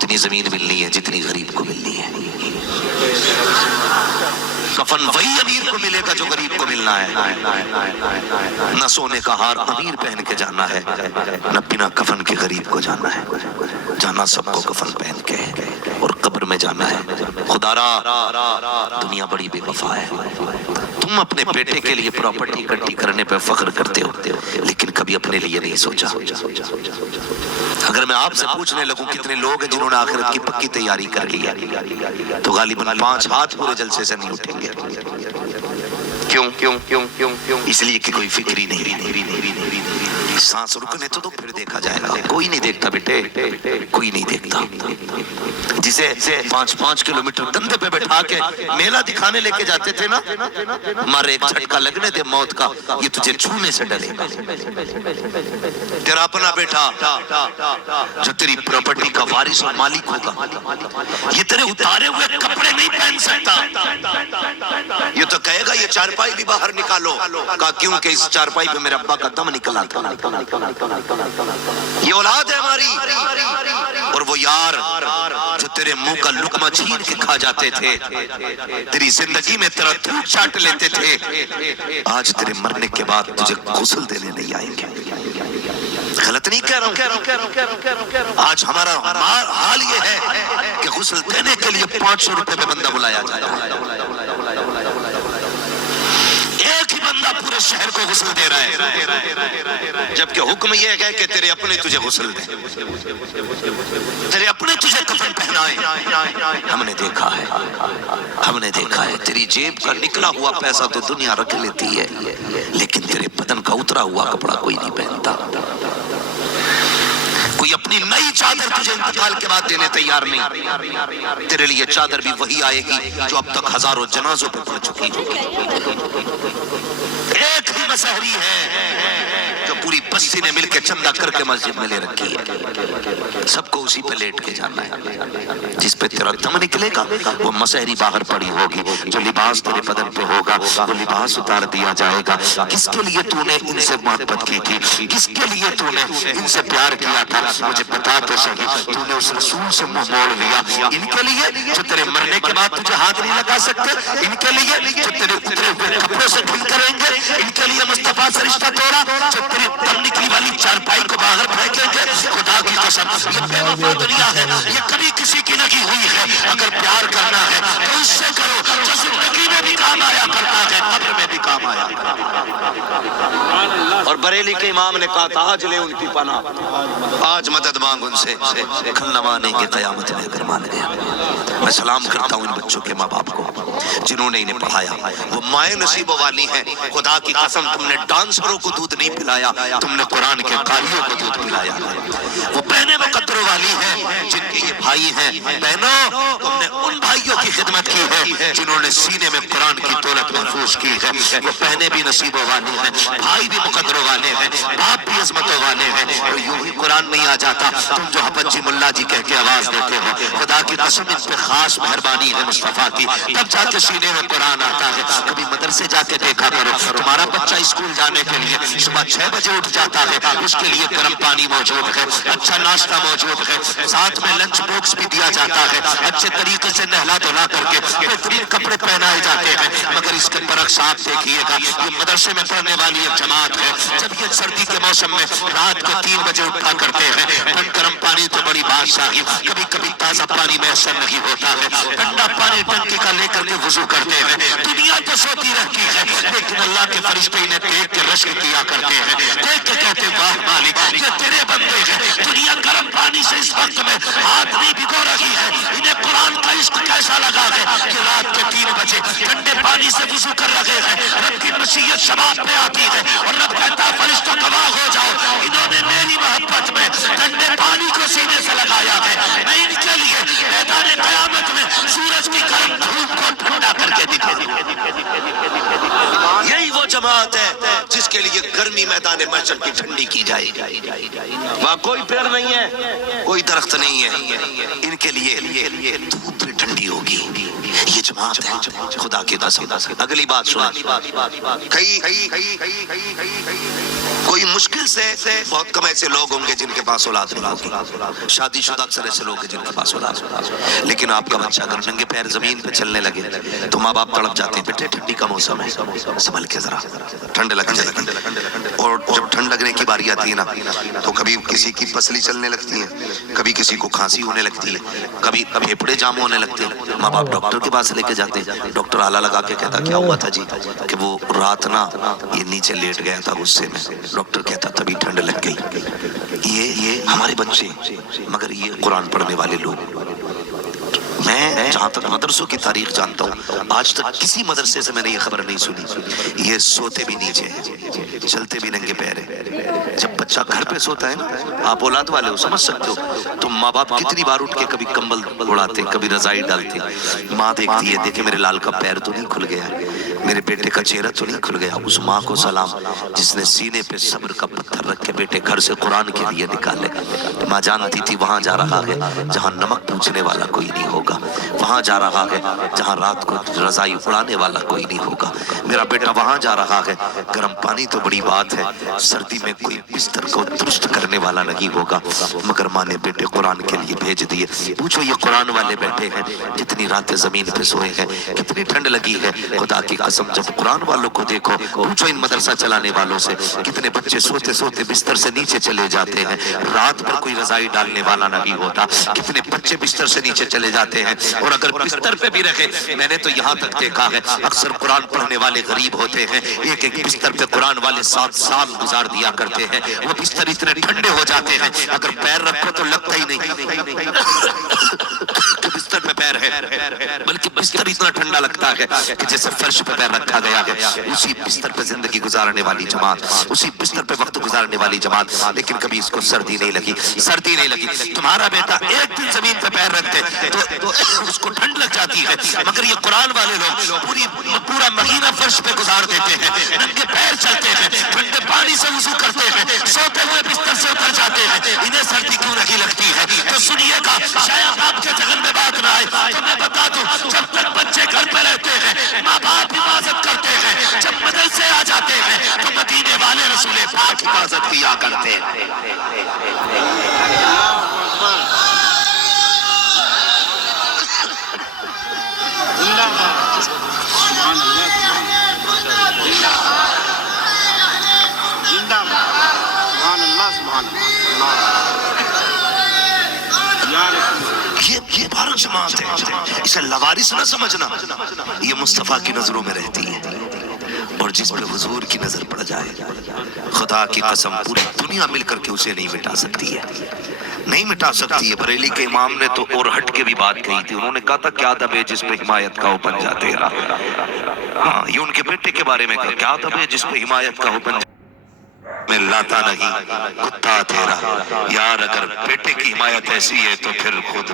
اتنی زمین ملنی ہے جتنی غریب کو ملنی ہے. کفن وہی امیر کو ملے گا جو غریب کو ملنا ہے. نہ سونے کا ہار امیر پہن کے جانا ہے، نہ بنا کفن کے غریب کو جانا ہے. جانا سب کو کفن پہن کے اور قبر میں جانا ہے. خدا را دنیا بڑی بے وفا ہے. تم اپنے بیٹے کے لیے پراپرٹی اکٹھی کرنے پہ فخر کرتے ہو لیکن کبھی اپنے لیے نہیں سوچا. اگر میں آپ سے پوچھنے لگوں کتنے لوگ ہیں جنہوں نے آخرت کی پکی تیاری کر لی ہے تو غالباً 5 ہاتھ پورے جلسے سے نہیں اٹھیں گے. کیوں؟ اس لیے کہ کوئی فکر ہی نہیں. سانس رکنے تو پھر دیکھا جائے گا. کوئی نہیں دیکھتا بیٹے، کوئی نہیں دیکھتا. جسے 5 کلومیٹر کندھے پہ بٹھا کے میلہ دکھانے لے کے جاتے تھے نا، مارے ایک جھٹکا لگنے دے موت کا، یہ تجھے چھونے سے ڈرے گا. تیرا اپنا بیٹا جو تیری پراپرٹی کا وارث اور مالک ہوگا، یہ تیرے اتارے ہوئے کپڑے نہیں پہن سکتا. یہ تو کہے گا یہ چارپائی بھی باہر نکالو. کہا کیوں کہ اس چارپائی پہ میرے ابا کا دم نکلا تھا. یہ اولاد ہے ہماری. اور وہ یار جو تیرے منہ کا لقمہ چھین کے کھا جاتے تھے، تیری زندگی میں تیرا دودھ چاٹ لیتے تھے، آج تیرے مرنے کے بعد تجھے غسل دینے نہیں آئیں گے. غلط نہیں کہہ رہا ہوں. آج ہمارا حال یہ ہے کہ غسل دینے کے لیے 500 روپے میں بندہ بلایا جائے. ایک ہی بندہ پورے شہر کو غسل دے رہا ہے، جبکہ حکم یہ ہے کہ تیرے اپنے تجھے غسل دیں، تیرے اپنے تجھے کفن پہنائیں. ہم نے دیکھا ہے تیری جیب کا نکلا ہوا پیسہ تو دنیا رکھ لیتی ہے، لیکن تیرے بدن کا اترا ہوا کپڑا کوئی نہیں پہنتا. کوئی اپنی نئی چادر تجھے انتقال کے بعد دینے تیار نہیں. تیرے لیے چادر بھی وہی آئے گی جو اب تک ہزاروں جنازوں پہ پڑ چکی ہوگی. ایک ہی مسحری ہے جو پوری بستی نے مل کے چندہ کر کے مسجد میں لے رکھی ہے. سب کو اسی پہ لیٹ کے جانا ہے. جس پہ تیرا دم نکلے گا وہ مسحری باہر پڑی ہوگی. جو لباس تیرے بدن پہ ہوگا وہ لباس اتار دیا جائے گا. کس کے لیے تو نے ان سے محبت کی تھی؟ کس کے لیے تو نے ان سے پیار کیا تھا؟ مجھے بتا تو صحیح. تو نے اس رسول سے منہ موڑ لیا. ان کے لیے جو تیرے مرنے کے بعد تجھے ہاتھ نہیں لگا سکتے، ان کے لیے جو تیرے اترے ہوئے کپڑوں سے ڈھل کریں گے، ان کے لیے مصطفیٰ سے رشتہ توڑا، جو تیری دم نکلی والی چارپائی کو باہر پھینکیں گے. خدا کی قسم یہ بے وفا دنیا ہے، یہ کبھی کسی کی لگی ہوئی ہے. اگر پیار کرنا ہے تو اس سے کرو جو زندگی میں بھی کام آیا کرتا ہے، قبر میں بھی کام آیا کرتا ہے. اور بریلی کے امام نے کہا تھا آج لے ان کی پناہ، آج مدد مانگ ان سے، کل نہ مانیں گے قیامت میں اگر مان گیا. میں سلام کرتا ہوں ان بچوں کے ماں باپ کو جنہوں نے انہیں پڑھایا. وہ مائیں نصیبوں والی ہیں. خدا کی قسم تم نے ڈانسروں کو دودھ نہیں پلایا، تم نے قرآن کے قاریوں کو دودھ پلایا. وہ بہنیں مقدروں والی ہیں جن کے یہ بھائی ہیں. بہنوں تم نے ان بھائیوں کی خدمت کی ہے جنہوں نے سینے میں قرآن کی دولت محفوظ کی ہے. وہ بہنیں بھی نصیبوں والی ہیں، بھائی بھی مقدروں والے ہیں، باپ بھی عظمتوں والے ہیں. اور یوں ہی قرآن نہیں آ جاتا تم جو حبت جی ملا جی کہہ کے آواز دیتے ہو. خدا کی قسم اس پہ خاص مہربانی ہے مصطفیٰ کی، تب جا کے سینے میں قرآن آتا ہے. کبھی مدرسے جا کے دیکھا کرو، تمہارا بچہ اسکول جانے کے لیے صبح 6 بجے اٹھ جاتا ہے، اس کے لیے گرم پانی موجود ہے، اچھا ناشتہ موجود ہے، ساتھ میں لنچ باکس بھی دیا جاتا ہے، اچھے طریقے سے نہلا دھلا کر کے بہترین کپڑے پہنائے جاتے ہیں. مگر اس کے برعکس آپ دیکھیے گا یہ مدرسے میں پڑھنے والی ایک جماعت ہے، جب یہ سردی کے موسم میں رات کو 3 بجے اٹھا کرتے ہیں، گرم پانی تو بڑی بادشاہی، کبھی کبھی تازہ پانی میسر نہیں ہوتا ہے، ٹھنڈا پانی ٹنکی کا لے کر کے وضو کرتے ہیں. دنیا تو سوتی رہتی ہے لیکن اللہ کے فرشتے انہیں دیکھ کے رشک کیا کرتے ہیں، دیکھ کے کہتے ہیں واہ مالک یہ تیرے بندے ہیں. دنیا گرم پانی سے اس وقت میں ہاتھ نہیں بھگو رہی ہے، انہیں قرآن کا عشق کیسا لگا ہے کہ رات کے 3 بجے ٹھنڈے پانی سے وضو کر رہے ہیں. رب کی مشیت شباب پہ آتی ہے اور رب کہتا ہے فرشتوں گواہ ہو جاؤ، انہوں نے میری محبت میں ٹھنڈے پانی کو سینے سے لگایا ہے. میں ان کے لیے میدان قیامت میں سورج کی گرم دھوپ کو ٹھنڈا کر کے دکھاؤں. یہی وہ جماعت ہے جس کے لیے گرمی میدان محشر کی ٹھنڈی کی جائے گی. وہاں کوئی پیڑ نہیں ہے, کوئی درخت نہیں ہے, ان کے لیے دھوپ بھی ٹھنڈی ہوگی. یہ جماعت ہے خدا کی قسم. اگلی بات سنیں, کوئی مشکل سے بہت کم ایسے لوگ ہوں گے جن کے پاس اولاد نہیں ہوگی. شادی شدہ اکثر ایسے لوگ ہیں جن کے پاس اولاد نہیں. لیکن آپ کا بچہ اگر ننگے پیر زمین پہ چلنے لگے تو ماں باپ تڑپ جاتے ہیں, بیٹے ٹھنڈی کا موسم ہے, سنبھل کے ذرا, ٹھنڈ لگ جائے گی. اور جب ٹھنڈ لگنے کی باری آتی ہے نا تو کبھی کسی کی پسلی چلنے لگتی ہے, کبھی کسی کو کھانسی ہونے لگتی ہے, کبھی پھیپھڑے جام ہونے لگتے ہیں. ماں باپ ڈاکٹر کے پاس لے کے جاتے ہیں. ڈاکٹر آلہ لگا کے کہتا کیا ہوا تھا جی, کہ وہ رات نا یہ نیچے لیٹ گیا تھا غصے میں. ڈاکٹر کہتا تبھی ٹھنڈ لگ گئی. یہ ہمارے بچے, مگر یہ قرآن پڑھنے والے لوگ. میں جہاں تک مدرسوں کی تاریخ جانتا ہوں, آج تک کسی مدرسے سے میں نے یہ خبر نہیں سنی یہ سوتے بھی نیچے ہیں, چلتے بھی ننگے پیر ہیں. جب بچہ گھر پہ سوتا ہے نا, آپ اولاد والے ہو سمجھ سکتے ہو, تو ماں باپ کتنی بار اٹھ کے کبھی کمبل اڑاتے, کبھی رضائی ڈالتے. ماں دیکھتی ہے, دیکھے میرے لال کا پیر تو نہیں کھل گیا, میرے بیٹے کا چہرہ تو نہیں کھل گیا. اس ماں کو سلام جس نے سینے پہ صبر کا پتھر رکھ کے بیٹے گھر سے قرآن کے لیے نکالے. ماں جانتی تھی وہاں جا رہا ہے جہاں نمک پوچھنے والا کوئی نہیں ہوگا, وہاں جا رہا ہے جہاں رات کو رضائی اڑانے والا کوئی نہیں ہوگا. میرا بیٹا وہاں جا رہا ہے, گرم پانی تو بڑی بات ہے, سردی میں کوئی بستر کو درست کرنے والا نہیں ہوگا. مگر ماں نے بیٹے قرآن کے لیے بھیج دیے. پوچھو یہ قرآن والے بیٹھے ہیں, کتنی راتیں زمین پہ سوئے ہیں, کتنی ٹھنڈ لگی ہے. خدا کی قسم جب قرآن والوں کو دیکھو, پوچھو ان مدرسہ چلانے والوں سے, کتنے بچے سوتے سوتے بستر سے نیچے چلے جاتے ہیں, رات پر کوئی رضائی ڈالنے والا نہیں ہوتا. کتنے بچے بستر سے نیچے چلے جاتے ہیں, اور اگر بستر پہ بھی رکھے, میں نے تو یہاں تک دیکھا ہے اکثر قرآن پڑھنے والے غریب ہوتے ہیں, ایک ایک بستر پہ قرآن والے 7 سال گزار دیا کرتے ہیں. وہ بستر اتنے ٹھنڈے ہو جاتے ہیں اگر پیر رکھو تو لگتا ہی نہیں کہ بستر پہ پیر ہے, بلکہ بستر اتنا ٹھنڈا لگتا ہے کہ جیسے فرش پہ پیر رکھا گیا ہے. اسی بستر پہ زندگی گزارنے والی جماعت, اسی بستر پہ وقت گزارنے والی جماعت, لیکن کبھی اس کو سردی نہیں لگی, سردی نہیں لگی. تمہارا بیٹا ایک دن زمین پہ پیر رکھتے تو اس کو ٹھنڈ لگ جاتی ہے, مگر یہ قرآن والے لوگ پورا مہینہ فرش پہ گزار دیتے ہیں, ننگے پیر چلتے ہیں, ٹھنڈے پانی سے وضو کرتے ہیں, سوتے ہوئے بستر سے اتر جاتے ہیں. انہیں سردی کیوں نہیں لگتی ہے؟ تو سنیے گا, شاید آپ کے ذہن میں بات نہ آئے تو میں بتا دوں, جب تک بچے گھر پہ رہتے ہیں ماں باپ حفاظت کرتے ہیں, جب مدرسے آ جاتے ہیں تو مدینے والے رسول پاک حفاظت کیا کرتے ہیں. یہ بھارت جماعت ہے, اسے لوارث نہ سمجھنا. یہ مصطفیٰ کی نظروں میں رہتی ہے, اور جس پہ حضور کی نظر پڑ جائے, خدا کی قسم پوری دنیا مل کر کے اسے نہیں مٹا سکتی ہے, نہیں مٹا سکتی ہے. بریلی کے امام نے تو اور ہٹ کے بھی بات کہی تھی, انہوں نے کہا تھا کیا ادب ہے جس پہ حمایت کا حکم جا تیرا. ہاں, یہ ان کے بیٹے کے بارے میں کہا, کیا ادب ہے جس پہ حمایت کا حکم میں لاتا نہیں کتا تیرا. یار اگر بیٹے کی حمایت ایسی ہے تو پھر خود